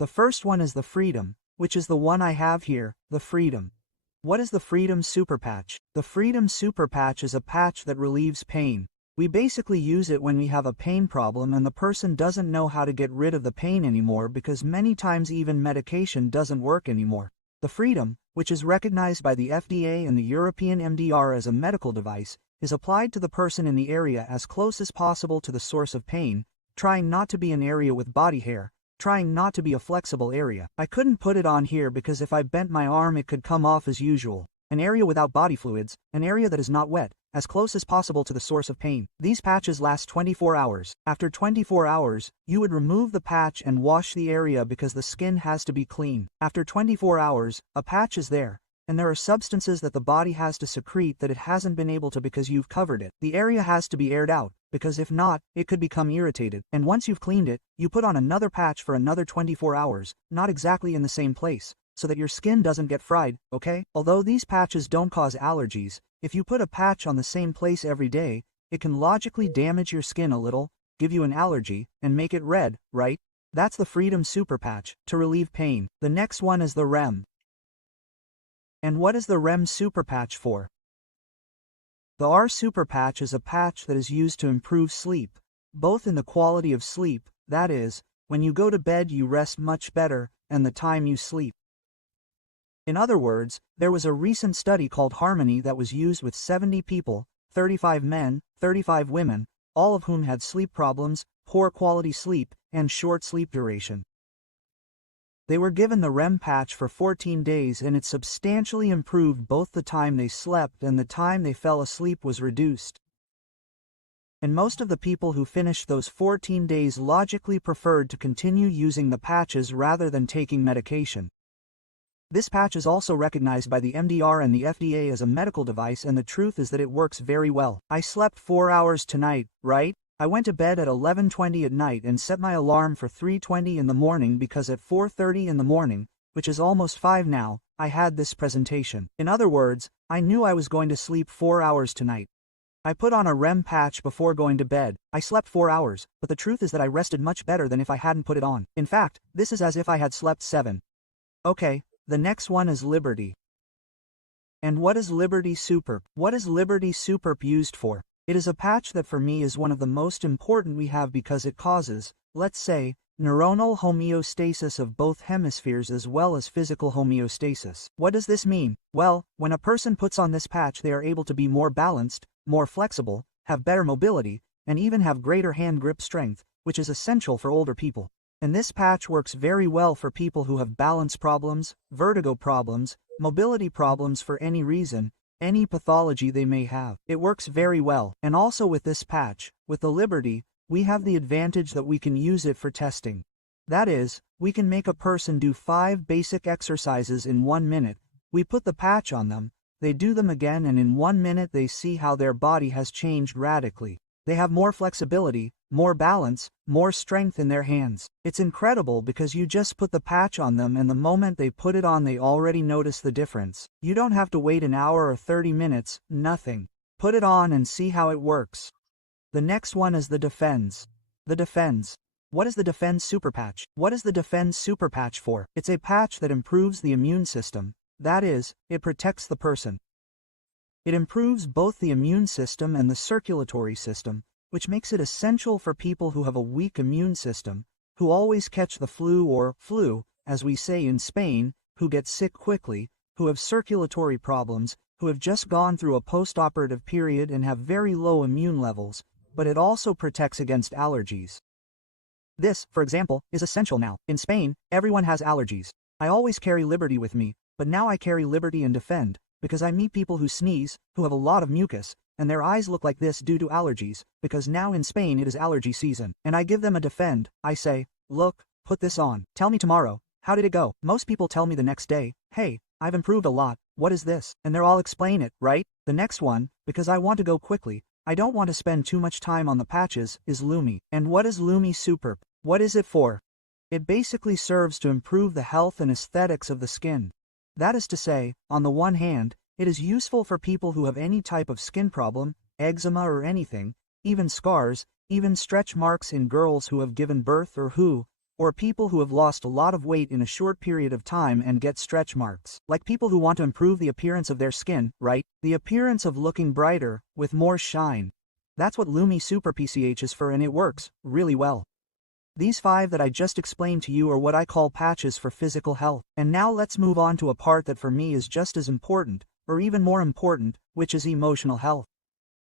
The first one is the Freedom, which is the one I have here, the Freedom. What is the Freedom Super Patch? The Freedom Super Patch is a patch that relieves pain. We basically use it when we have a pain problem and the person doesn't know how to get rid of the pain anymore because many times even medication doesn't work anymore. The Freedom, which is recognized by the FDA and the European MDR as a medical device, is applied to the person in the area as close as possible to the source of pain, trying not to be an area with body hair, trying not to be a flexible area. I couldn't put it on here because if I bent my arm it could come off as usual. An area without body fluids, an area that is not wet, as close as possible to the source of pain. These patches last 24 hours. After 24 hours, you would remove the patch and wash the area because the skin has to be clean. After 24 hours, a patch is there, and there are substances that the body has to secrete that it hasn't been able to because you've covered it. The area has to be aired out, because if not, it could become irritated. And once you've cleaned it, you put on another patch for another 24 hours, not exactly in the same place, so that your skin doesn't get fried, okay? Although these patches don't cause allergies, if you put a patch on the same place every day, it can logically damage your skin a little, give you an allergy, and make it red, right? That's the Freedom Super Patch, to relieve pain. The next one is the REM. And what is the REM Super Patch for? The R Super Patch is a patch that is used to improve sleep, both in the quality of sleep, that is, when you go to bed you rest much better, and the time you sleep. In other words, there was a recent study called Harmony that was used with 70 people, 35 men, 35 women, all of whom had sleep problems, poor quality sleep, and short sleep duration. They were given the REM patch for 14 days and it substantially improved both the time they slept and the time they fell asleep was reduced. And most of the people who finished those 14 days logically preferred to continue using the patches rather than taking medication. This patch is also recognized by the MDR and the FDA as a medical device, and the truth is that it works very well. I slept 4 hours tonight, right? I went to bed at 11:20 at night and set my alarm for 3:20 in the morning because at 4:30 in the morning, which is almost 5 now, I had this presentation. In other words, I knew I was going to sleep 4 hours tonight. I put on a REM patch before going to bed. I slept 4 hours, but the truth is that I rested much better than if I hadn't put it on. In fact, this is as if I had slept 7. Okay. The next one is Liberty. And what is Liberty Super? What is Liberty Super used for? It is a patch that for me is one of the most important we have because it causes, let's say, neuronal homeostasis of both hemispheres as well as physical homeostasis. What does this mean? Well, when a person puts on this patch they are able to be more balanced, more flexible, have better mobility, and even have greater hand grip strength, which is essential for older people. And this patch works very well for people who have balance problems, vertigo problems, mobility problems for any reason, any pathology they may have. It works very well. And also with this patch, with the Liberty, we have the advantage that we can use it for testing. That is, we can make a person do 5 basic exercises in 1 minute, we put the patch on them, they do them again and in 1 minute they see how their body has changed radically. They have more flexibility, more balance, more strength in their hands. It's incredible because you just put the patch on them and the moment they put it on they already notice the difference. You don't have to wait an hour or 30 minutes, nothing. Put it on and see how it works. The next one is the Defense. The Defense. What is the Defense Super Patch? What is the Defense Super Patch for? It's a patch that improves the immune system. That is, it protects the person. It improves both the immune system and the circulatory system, which makes it essential for people who have a weak immune system, who always catch the flu or flu, as we say in Spain, who get sick quickly, who have circulatory problems, who have just gone through a post-operative period and have very low immune levels, but it also protects against allergies. This, for example, is essential now. In Spain, everyone has allergies. I always carry Liberty with me, but now I carry Liberty and Defend, because I meet people who sneeze, who have a lot of mucus, and their eyes look like this due to allergies, because now in Spain it is allergy season. And I give them a Defend, I say, look, put this on. Tell me tomorrow, how did it go? Most people tell me the next day, hey, I've improved a lot, what is this? And they'll all explain it, right? The next one, because I want to go quickly, I don't want to spend too much time on the patches, is LUMI. And what is LUMI Super? What is it for? It basically serves to improve the health and aesthetics of the skin. That is to say, on the one hand, it is useful for people who have any type of skin problem, eczema or anything, even scars, even stretch marks in girls who have given birth or who, or people who have lost a lot of weight in a short period of time and get stretch marks. Like people who want to improve the appearance of their skin, right? The appearance of looking brighter, with more shine. That's what LUMI Super PCH is for, and it works really well. These 5 that I just explained to you are what I call patches for physical health. And now let's move on to a part that for me is just as important, or even more important, which is emotional health.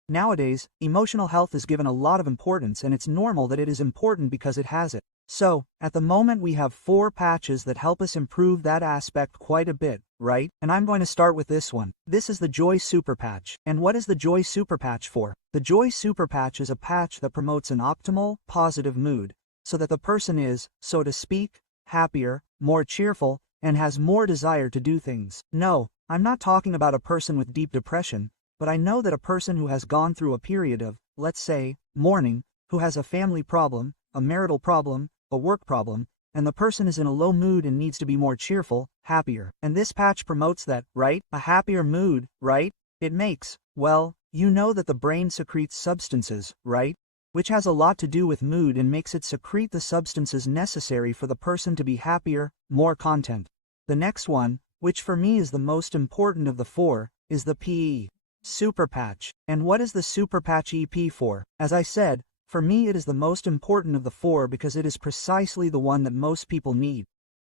Nowadays, emotional health is given a lot of importance, and it's normal that it is important because it has it. So, at the moment we have 4 patches that help us improve that aspect quite a bit, right? And I'm going to start with this one. This is the Joy Super Patch. And what is the Joy Super Patch for? The Joy Super Patch is a patch that promotes an optimal, positive mood, so that the person is, so to speak, happier, more cheerful, and has more desire to do things. No, I'm not talking about a person with deep depression, but I know that a person who has gone through a period of, let's say, mourning, who has a family problem, a marital problem, a work problem, and the person is in a low mood and needs to be more cheerful, happier. And this patch promotes that, right? A happier mood, right? It makes, well, you know that the brain secretes substances, right? Which has a lot to do with mood and makes it secrete the substances necessary for the person to be happier, more content. The next one, which for me is the most important of the 4, is the PE Super Patch. And what is the Super Patch EP for? As I said, for me it is the most important of the 4 because it is precisely the one that most people need.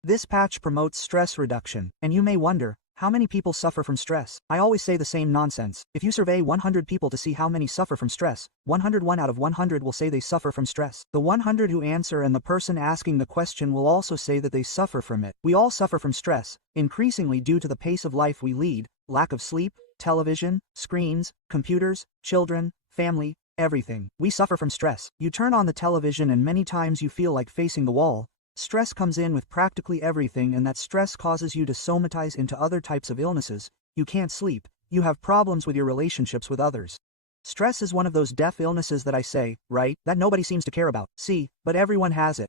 This patch promotes stress reduction, and you may wonder, how many people suffer from stress? I always say the same nonsense. If you survey 100 people to see how many suffer from stress, 101 out of 100 will say they suffer from stress. The 100 who answer and the person asking the question will also say that they suffer from it. We all suffer from stress, increasingly due to the pace of life we lead, lack of sleep, television, screens, computers, children, family, everything. We suffer from stress. You turn on the television and many times you feel like facing the wall. Stress comes in with practically everything, and that stress causes you to somatize into other types of illnesses. You can't sleep. You have problems with your relationships with others. Stress is one of those deaf illnesses that I say, right, that nobody seems to care about. See, but everyone has it.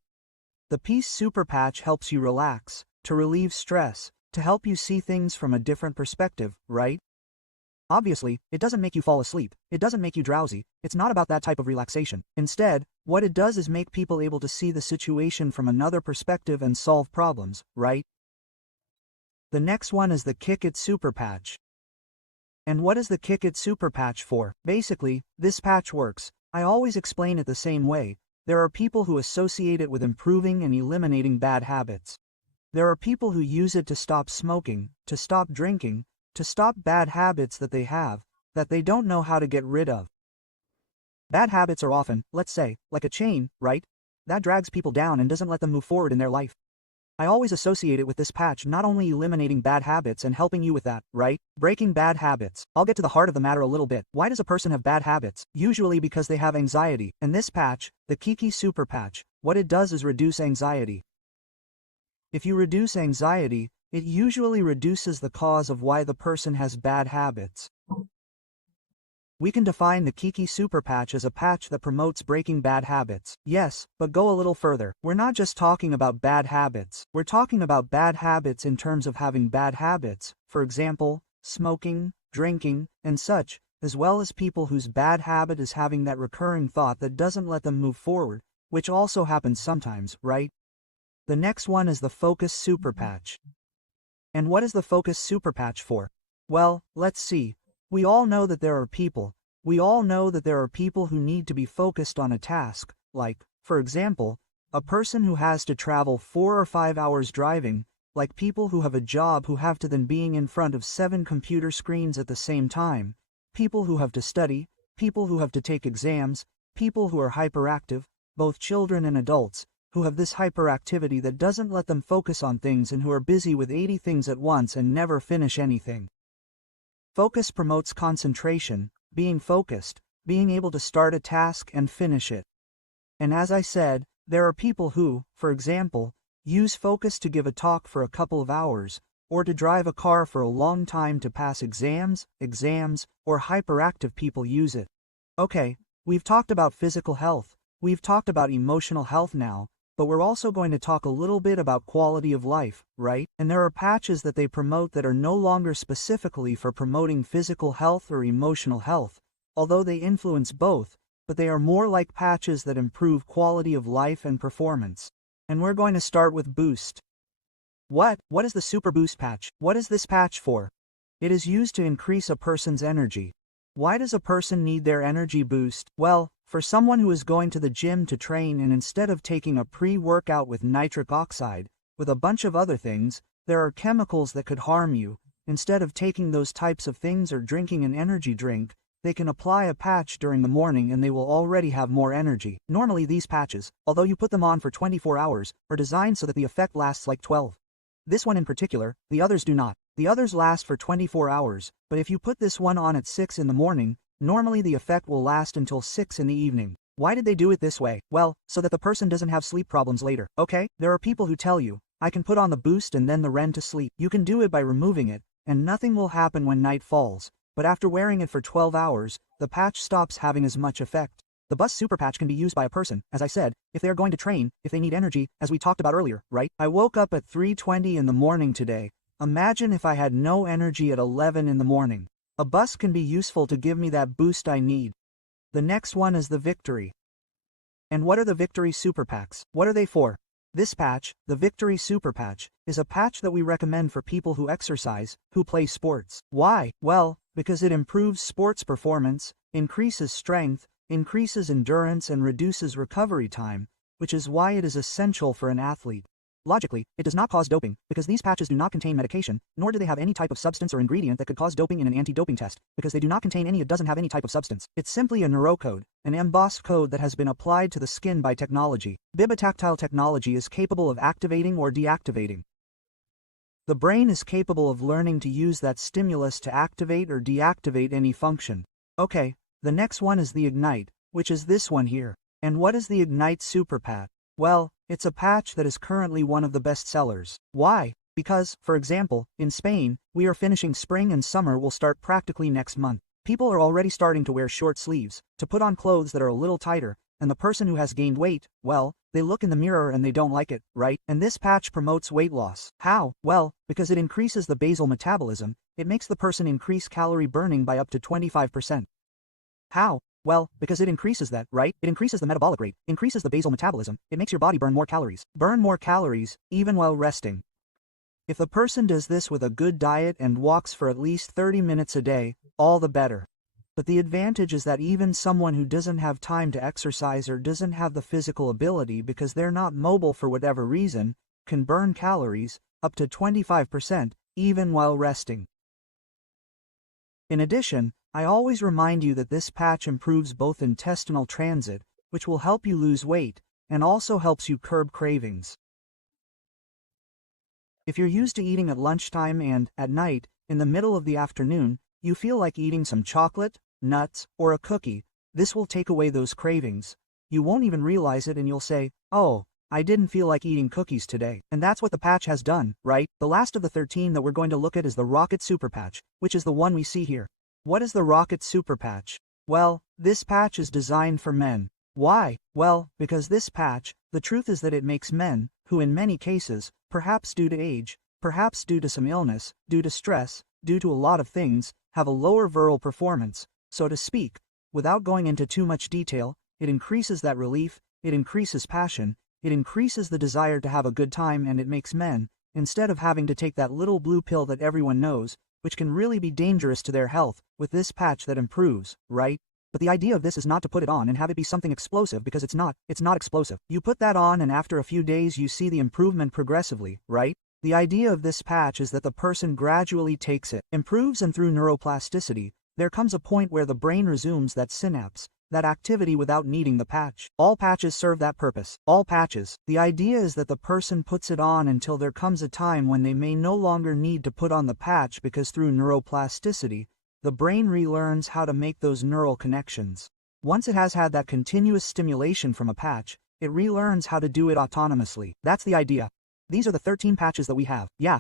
The Peace Super Patch helps you relax, to relieve stress, to help you see things from a different perspective, right? Obviously, it doesn't make you fall asleep, it doesn't make you drowsy, it's not about that type of relaxation. Instead, what it does is make people able to see the situation from another perspective and solve problems, right? The next one is the Kick It Super Patch. And what is the Kick It Super Patch for? Basically, this patch works. I always explain it the same way. There are people who associate it with improving and eliminating bad habits. There are people who use it to stop smoking, to stop drinking, to stop bad habits that they have, that they don't know how to get rid of. Bad habits are often, let's say, like a chain, right? That drags people down and doesn't let them move forward in their life. I always associate it with this patch not only eliminating bad habits and helping you with that, right? Breaking bad habits. I'll get to the heart of the matter a little bit. Why does a person have bad habits? Usually because they have anxiety. And this patch, the Kiki Super Patch, what it does is reduce anxiety. If you reduce anxiety, it usually reduces the cause of why the person has bad habits. We can define the Kiki Super Patch as a patch that promotes breaking bad habits. Yes, but go a little further. We're not just talking about bad habits. We're talking about bad habits in terms of having bad habits, for example, smoking, drinking, and such, as well as people whose bad habit is having that recurring thought that doesn't let them move forward, which also happens sometimes, right? The next one is the Focus Super Patch. And what is the Focus Super Patch for? Well, let's see. We all know that there are people who need to be focused on a task, like, for example, a person who has to travel 4 or 5 hours driving, like people who have a job who have to then being in front of 7 computer screens at the same time, people who have to study, people who have to take exams, people who are hyperactive, both children and adults, who have this hyperactivity that doesn't let them focus on things and who are busy with 80 things at once and never finish anything. Focus promotes concentration, being focused, being able to start a task and finish it. And as I said, there are people who, for example, use focus to give a talk for a couple of hours, or to drive a car for a long time to pass exams, or hyperactive people use it. Okay, we've talked about physical health, we've talked about emotional health now, but we're also going to talk a little bit about quality of life, right? And there are patches that they promote that are no longer specifically for promoting physical health or emotional health, although they influence both, but they are more like patches that improve quality of life and performance. And we're going to start with boost. What is the Super Boost patch? What is this patch for? It is used to increase a person's energy. Why does a person need their energy boost? Well, for someone who is going to the gym to train and instead of taking a pre-workout with nitric oxide, with a bunch of other things, there are chemicals that could harm you. Instead of taking those types of things or drinking an energy drink, they can apply a patch during the morning and they will already have more energy. Normally these patches, although you put them on for 24 hours, are designed so that the effect lasts like 12. This one in particular, the others do not. The others last for 24 hours, but if you put this one on at 6 in the morning, normally the effect will last until 6 in the evening. Why did they do it this way? Well, so that the person doesn't have sleep problems later, okay? There are people who tell you, I can put on the boost and then the REM to sleep. You can do it by removing it, and nothing will happen when night falls, but after wearing it for 12 hours, the patch stops having as much effect. The Bus Super Patch can be used by a person, as I said, if they are going to train, if they need energy, as we talked about earlier, right? I woke up at 3:20 in the morning today. Imagine if I had no energy at 11 in the morning. A bus can be useful to give me that boost I need. The next one is the Victory. And what are the Victory Super Packs? What are they for? This patch, the Victory Super Patch, is a patch that we recommend for people who exercise, who play sports. Why? Well, because it improves sports performance, increases strength, increases endurance and reduces recovery time, which is why it is essential for an athlete. Logically, it does not cause doping, because these patches do not contain medication, nor do they have any type of substance or ingredient that could cause doping in an anti-doping test, because they do not contain any. It doesn't have any type of substance. It's simply a neurocode, an embossed code that has been applied to the skin by technology. Bibitactile technology is capable of activating or deactivating. The brain is capable of learning to use that stimulus to activate or deactivate any function. Okay, the next one is the Ignite, which is this one here. And what is the Ignite Super Patch? Well, it's a patch that is currently one of the best sellers. Why? Because, for example, in Spain, we are finishing spring and summer will start practically next month. People are already starting to wear short sleeves, to put on clothes that are a little tighter, and the person who has gained weight, well, they look in the mirror and they don't like it, right? And this patch promotes weight loss. How? Well, because it increases the basal metabolism, it makes the person increase calorie burning by up to 25%. How? Well, because it increases that, right? It increases the metabolic rate, increases the basal metabolism, it makes your body burn more calories. Burn more calories, even while resting. If the person does this with a good diet and walks for at least 30 minutes a day, all the better. But the advantage is that even someone who doesn't have time to exercise or doesn't have the physical ability because they're not mobile for whatever reason, can burn calories, up to 25%, even while resting. In addition, I always remind you that this patch improves both intestinal transit, which will help you lose weight, and also helps you curb cravings. If you're used to eating at lunchtime and, at night, in the middle of the afternoon, you feel like eating some chocolate, nuts, or a cookie, this will take away those cravings. You won't even realize it and you'll say, oh, I didn't feel like eating cookies today. And that's what the patch has done, right? The last of the 13 that we're going to look at is the Rocket Super Patch, which is the one we see here. What is the Rocket Super Patch? Well, this patch is designed for men. Why? Well, because this patch, the truth is that it makes men, who in many cases, perhaps due to age, perhaps due to some illness, due to stress, due to a lot of things, have a lower virile performance, so to speak. Without going into too much detail, it increases that relief, it increases passion, it increases the desire to have a good time, and it makes men, instead of having to take that little blue pill that everyone knows, which can really be dangerous to their health, with this patch that improves, right? But the idea of this is not to put it on and have it be something explosive, because it's not explosive. You put that on and after a few days you see the improvement progressively, right? The idea of this patch is that the person gradually takes it, improves, and through neuroplasticity, there comes a point where the brain resumes that synapse, that activity without needing the patch. All patches serve that purpose. All patches. The idea is that the person puts it on until there comes a time when they may no longer need to put on the patch because through neuroplasticity, the brain relearns how to make those neural connections. Once it has had that continuous stimulation from a patch, it relearns how to do it autonomously. That's the idea. These are the 13 patches that we have. Yeah,